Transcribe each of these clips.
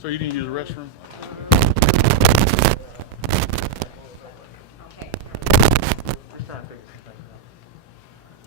So you didn't use the restroom? Okay.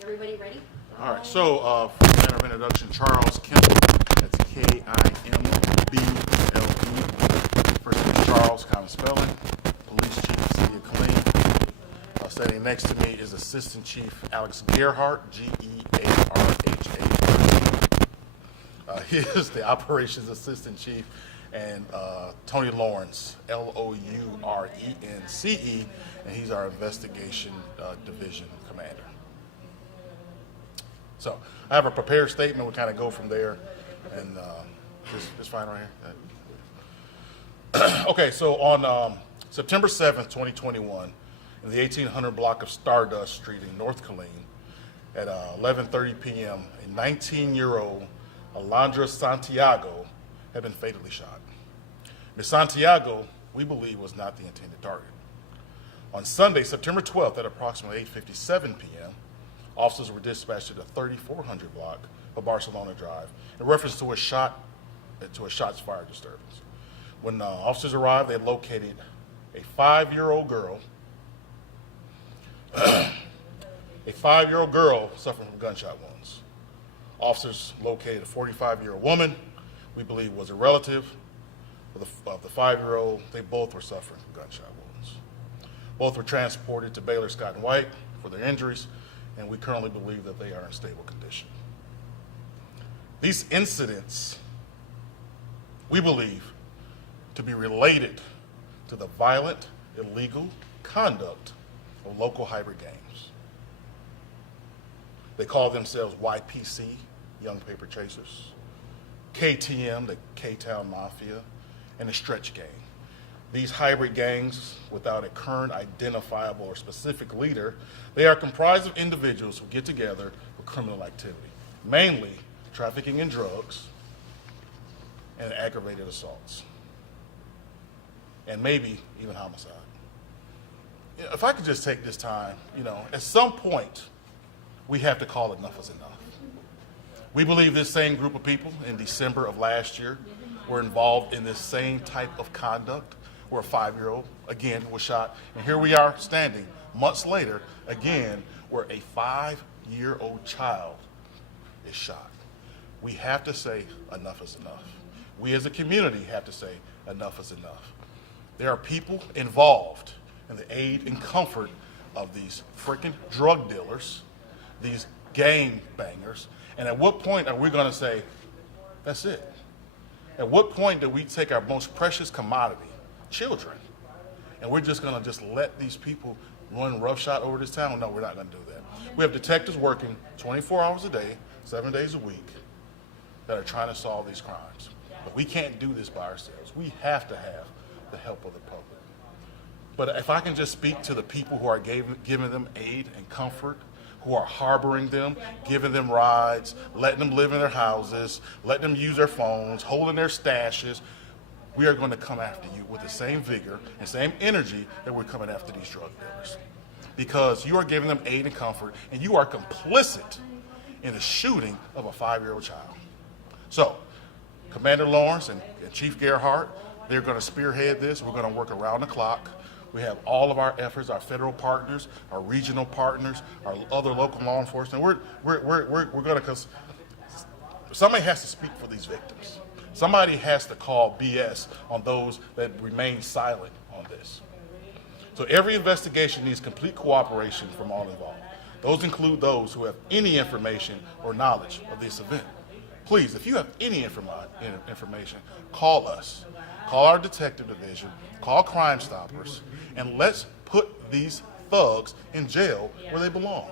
Everybody ready? All right, so for the matter of introduction, Charles Kimble, that's Kimble. First name is Charles, common spelling, police chief, city of Killeen. Standing next to me is Assistant Chief Alex Gerhardt, Gearhart. He is the Operations Assistant Chief, and Tony Lawrence, Lourence, and he's our Investigation Division Commander. So I have a prepared statement. We'll kind of go from there, and this fine right here. Okay, so on September 7th, 2021, in the 1800 block of Stardust Street in North Killeen, at 11:30 p.m., a 19-year-old Alondra Santiago had been fatally shot. Ms. Santiago, we believe, was not the intended target. On Sunday, September 12th, at approximately 8:57 p.m., officers were dispatched to the 3400 block of Barcelona Drive in reference to a shots fired disturbance. When officers arrived, they located a 5-year-old girl, suffering from gunshot wounds. Officers located a 45-year-old woman, we believe was a relative of the 5-year-old. They both were suffering from gunshot wounds. Both were transported to Baylor Scott and White for their injuries, and we currently believe that they are in stable condition. These incidents, we believe, to be related to the violent, illegal conduct of local hybrid gangs. They call themselves YPC, Young Paper Chasers, KTM, the K-Town Mafia, and the Stretch Gang. These hybrid gangs, without a current identifiable or specific leader, they are comprised of individuals who get together for criminal activity, mainly trafficking in drugs and aggravated assaults, and maybe even homicide. If I could just take this time, at some point, we have to call enough is enough. We believe this same group of people in December of last year were involved in this same type of conduct, where a 5-year-old, again, was shot. And here we are standing months later, again, where a 5-year-old child is shot. We have to say enough is enough. We as a community have to say enough is enough. There are people involved in the aid and comfort of these freaking drug dealers, these gang bangers, and at what point are we going to say, that's it? At what point do we take our most precious commodity, children, and we're just going to just let these people run roughshod over this town? No, we're not going to do that. We have detectives working 24 hours a day, 7 days a week, that are trying to solve these crimes. But we can't do this by ourselves. We have to have the help of the public. But if I can just speak to the people who are giving them aid and comfort, who are harboring them, giving them rides, letting them live in their houses, letting them use their phones, holding their stashes, we are going to come after you with the same vigor and same energy that we're coming after these drug dealers. Because you are giving them aid and comfort, and you are complicit in the shooting of a 5-year-old child. So, Commander Lawrence and Chief Gerhardt, they're going to spearhead this. We're going to work around the clock. We have all of our efforts, our federal partners, our regional partners, our other local law enforcement. We're going to, because somebody has to speak for these victims. Somebody has to call BS on those that remain silent on this. So every investigation needs complete cooperation from all involved. Those include those who have any information or knowledge of this event. Please, if you have any information, call us. Call our detective division, call Crime Stoppers, and let's put these thugs in jail where they belong.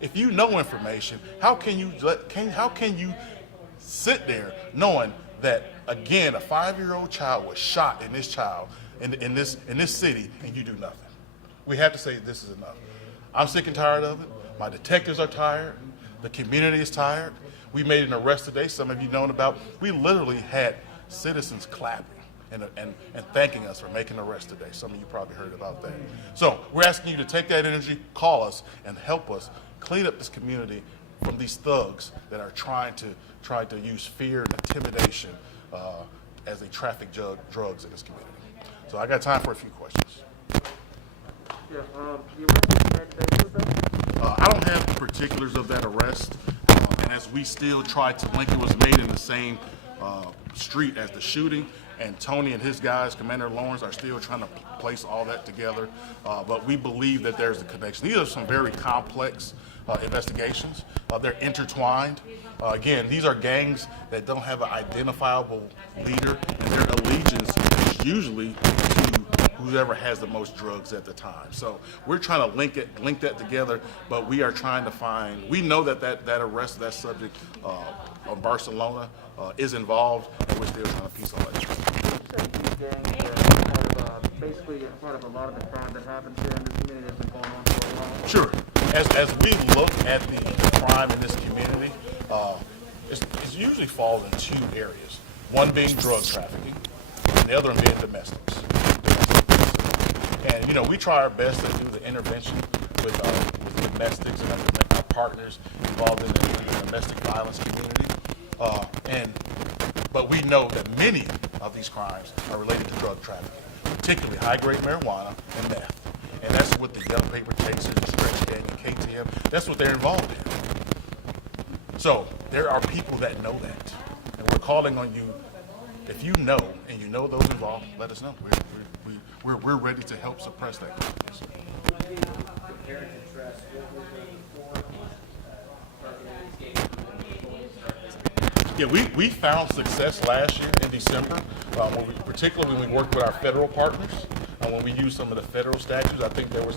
If you know information, how can you sit there knowing that, again, a 5-year-old child was shot in this city, and you do nothing? We have to say this is enough. I'm sick and tired of it. My detectives are tired. The community is tired. We made an arrest today, some of you know about. We literally had citizens clapping and thanking us for making an arrest today. Some of you probably heard about that. So we're asking you to take that energy, call us, and help us clean up this community from these thugs that are trying to use fear and intimidation as they traffic drugs in this community. So I got time for a few questions. Yeah, the arrest that was up? I don't have the particulars of that arrest, and as we still try to link, it was made in the same street as the shooting, and Tony and his guys, Commander Lawrence, are still trying to place all that together, but we believe that there's a connection. These are some very complex investigations. They're intertwined. Again, these are gangs that don't have an identifiable leader, and their allegiance is usually to whoever has the most drugs at the time. So we're trying to link that together, but we are trying to find, we know that arrest of that subject on Barcelona is involved, and we're still trying to piece all that together. These gangs are basically part of a lot of the crime that happens here in this community that's been going on for a while. Sure. As we look at the crime in this community, it's usually falls in two areas. One being drug trafficking, and the other one being domestics. And we try our best to do the intervention with domestics and our partners involved in the domestic violence community. But we know that many of these crimes are related to drug trafficking, particularly high-grade marijuana and meth. And that's what the Young Paper Chasers, the Stretch Gang, and KTM, that's what they're involved in. So there are people that know that. And we're calling on you, if you know, and you know those involved, let us know. We're ready to help suppress that crime. Yeah, we found success last year in December, particularly when we worked with our federal partners, when we used some of the federal statutes. I think there was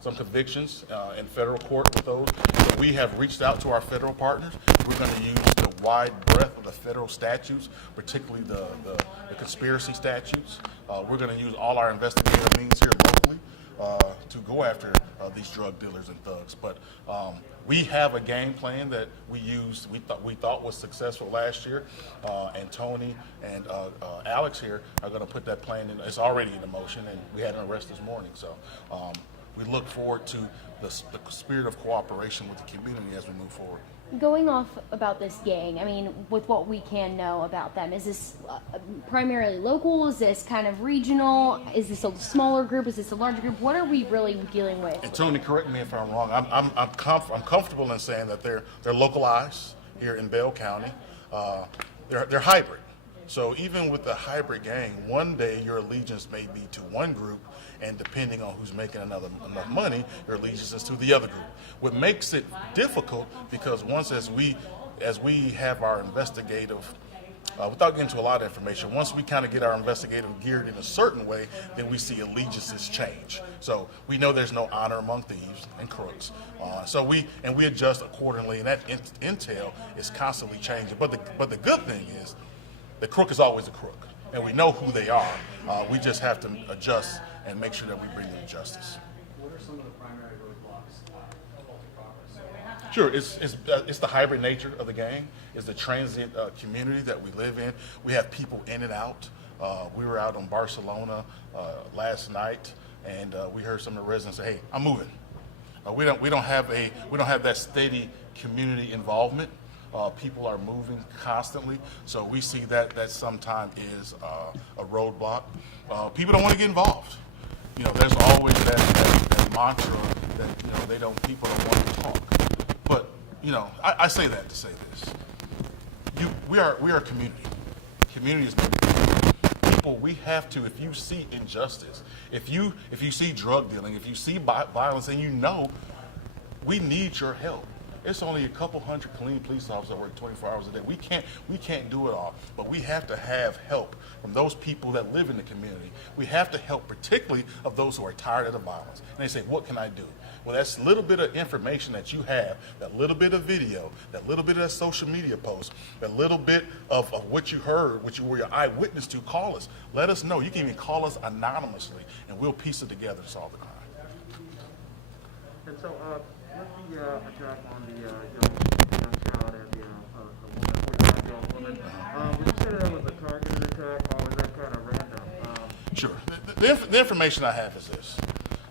some convictions in federal court with those. So we have reached out to our federal partners. We're going to use the wide breadth of the federal statutes, particularly the conspiracy statutes. We're going to use all our investigative means here locally to go after these drug dealers and thugs. But we have a game plan that we thought was successful last year, and Tony and Alex here are going to put that plan in. It's already in motion, and we had an arrest this morning. So we look forward to the spirit of cooperation with the community as we move forward. Going off about this gang, I mean, with what we can know about them, is this primarily local? Is this kind of regional? Is this a smaller group? Is this a larger group? What are we really dealing with? And Tony, correct me if I'm wrong. I'm comfortable in saying that they're localized here in Bell County. They're hybrid. So even with the hybrid gang, one day your allegiance may be to one group, and depending on who's making enough money, your allegiance is to the other group. What makes it difficult, because once as we have our investigative, without getting into a lot of information, once we kind of get our investigative geared in a certain way, then we see allegiances change. So we know there's no honor among thieves and crooks. So we adjust accordingly, and that intel is constantly changing. But the good thing is, the crook is always a crook, and we know who they are. We just have to adjust and make sure that we bring them to justice. What are some of the primary roadblocks to progress? Sure, it's the hybrid nature of the gang. It's the transient community that we live in. We have people in and out. We were out in Barcelona last night, and we heard some of the residents say, "Hey, I'm moving." We don't have that steady community involvement. People are moving constantly, so we see that sometimes is a roadblock. People don't want to get involved. There's always that mantra that people don't want to talk. But I say that to say this: we are a community. Community is people. We have to. If you see injustice, if you see drug dealing, if you see violence, and we need your help. It's only a couple hundred Killeen police officers that work 24 hours a day. We can't do it all, but we have to have help from those people that live in the community. We have to help, particularly of those who are tired of the violence. And they say, "What can I do?" Well, that's a little bit of information that you have, that little bit of video, that little bit of that social media post, that little bit of what you heard, what you were your eyewitness to. Call us. Let us know. You can even call us anonymously, and we'll piece it together to solve the crime. And so, with the attack on the young child and the woman, 45-year-old woman, would you say that was a targeted attack, or was that kind of random? Sure. The information I have is this.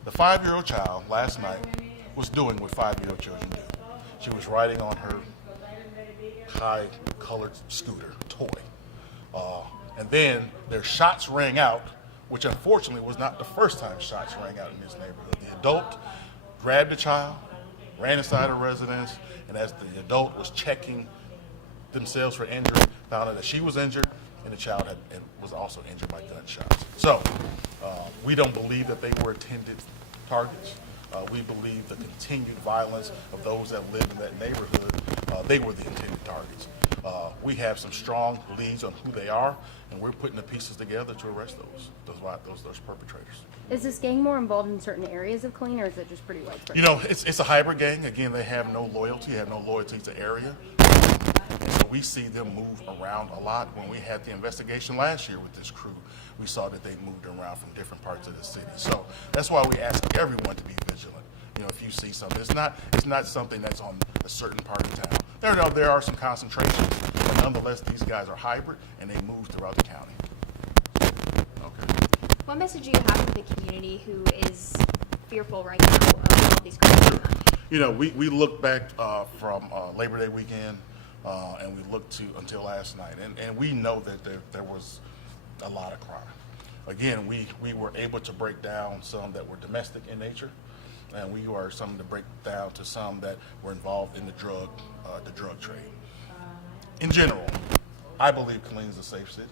The 5-year-old child last night was doing what 5-year-old children do. She was riding on her high-colored scooter, toy. And then their shots rang out, which unfortunately was not the first time shots rang out in this neighborhood. The adult grabbed the child, ran inside a residence, and as the adult was checking themselves for injury, found out that she was injured and the child was also injured by gunshots. So we don't believe that they were intended targets. We believe the continued violence of those that live in that neighborhood, they were the intended targets. We have some strong leads on who they are, and we're putting the pieces together to arrest those perpetrators. Is this gang more involved in certain areas of Killeen, or is it just pretty widespread? You know, it's a hybrid gang. Again, they have no loyalty, have no loyalty to area. And so we see them move around a lot. When we had the investigation last year with this crew, we saw that they moved around from different parts of the city. So that's why we ask everyone to be vigilant. You know, if you see something, it's not something that's on a certain part of town. There are some concentrations, but nonetheless, these guys are hybrid and they move throughout the county. Okay. What message do you have for the community who is fearful right now of all these crimes? You know, we look back from Labor Day weekend, and we looked to until last night, and we know that there was a lot of crime. Again, we were able to break down some that were domestic in nature, and we were some to break down to some that were involved in the drug trade. In general, I believe Killeen is a safe city.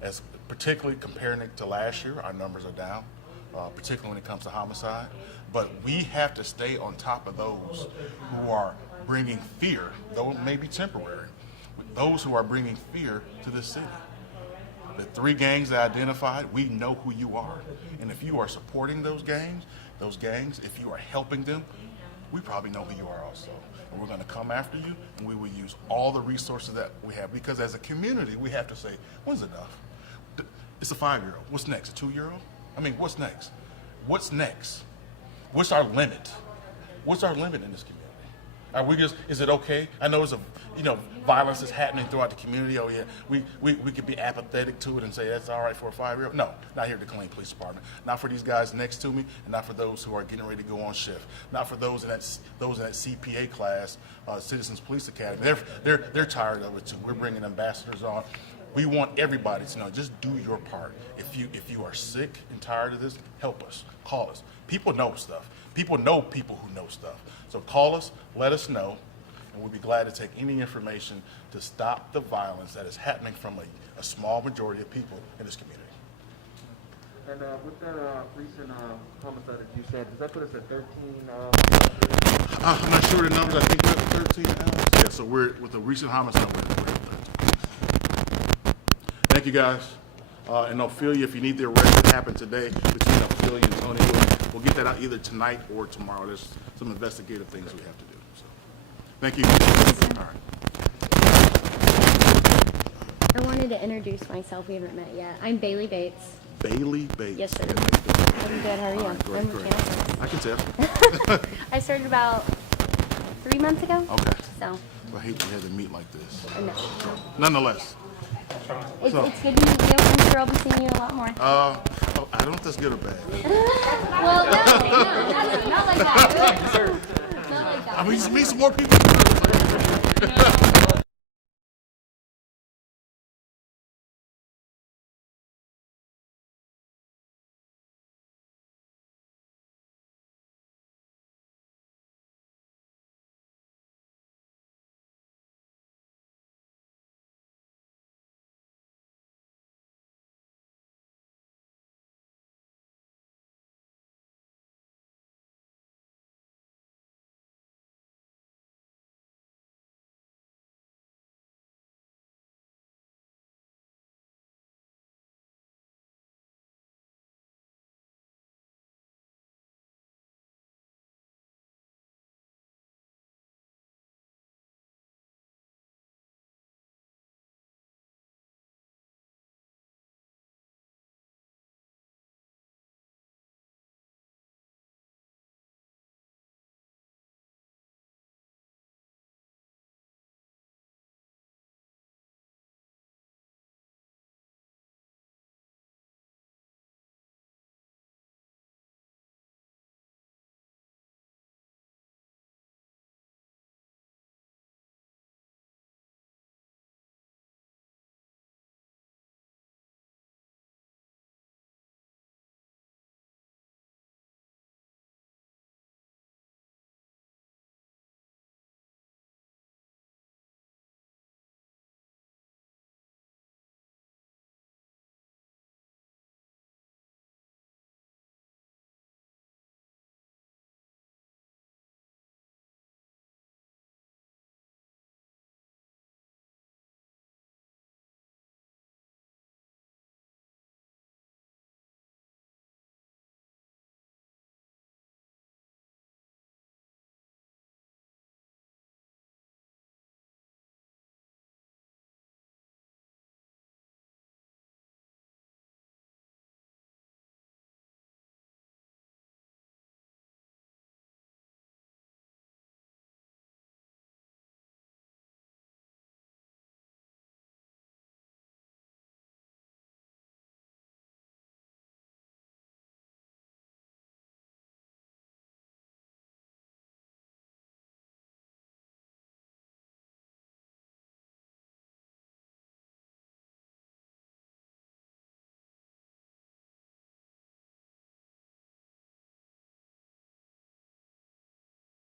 As particularly comparing it to last year, our numbers are down, particularly when it comes to homicide. But we have to stay on top of those who are bringing fear, though it may be temporary, those who are bringing fear to the city. The 3 gangs that I identified, we know who you are. And if you are supporting those gangs, if you are helping them, we probably know who you are also. And we're going to come after you, and we will use all the resources that we have. Because as a community, we have to say, when's enough? It's a 5-year-old. What's next? A 2-year-old? I mean, what's next? What's next? What's our limit? What's our limit in this community? Are we just, is it okay? I know it's violence is happening throughout the community. Oh yeah, we could be apathetic to it and say that's all right for a 5-year-old. No, not here at the Killeen Police Department. Not for these guys next to me, and not for those who are getting ready to go on shift. Not for those in that CPA class, Citizens Police Academy. They're tired of it too. We're bringing ambassadors on. We want everybody to know, just do your part. If you are sick and tired of this, help us. Call us. People know stuff. People know people who know stuff. So call us, let us know, and we'll be glad to take any information to stop the violence that is happening from a small majority of people in this community. And with that recent homicide that you said, does that put us at 13? I'm not sure the numbers. I think we're at 13 now. Yeah, so we're with the recent homicide, we're at 13. Thank you, guys. And Ophelia, if you need the arrest that happened today between Ophelia and Tony, we'll get that out either tonight or tomorrow. There's some investigative things we have to do. So, thank you. All right. I wanted to introduce myself. We haven't met yet. I'm Bailey Bates. Bailey Bates. Yes, sir. Yeah, I'm good. How are you? all right, great, I'm great. mechanical. I can tell. I started about 3 months ago. Okay. So, I hate we had to meet like this. no. Nonetheless. It's So- good to meet you. I'm sure I'll be seeing you a lot more. I don't know if that's good or bad. Well, no, not like that. Not like that. I mean, meet some more people.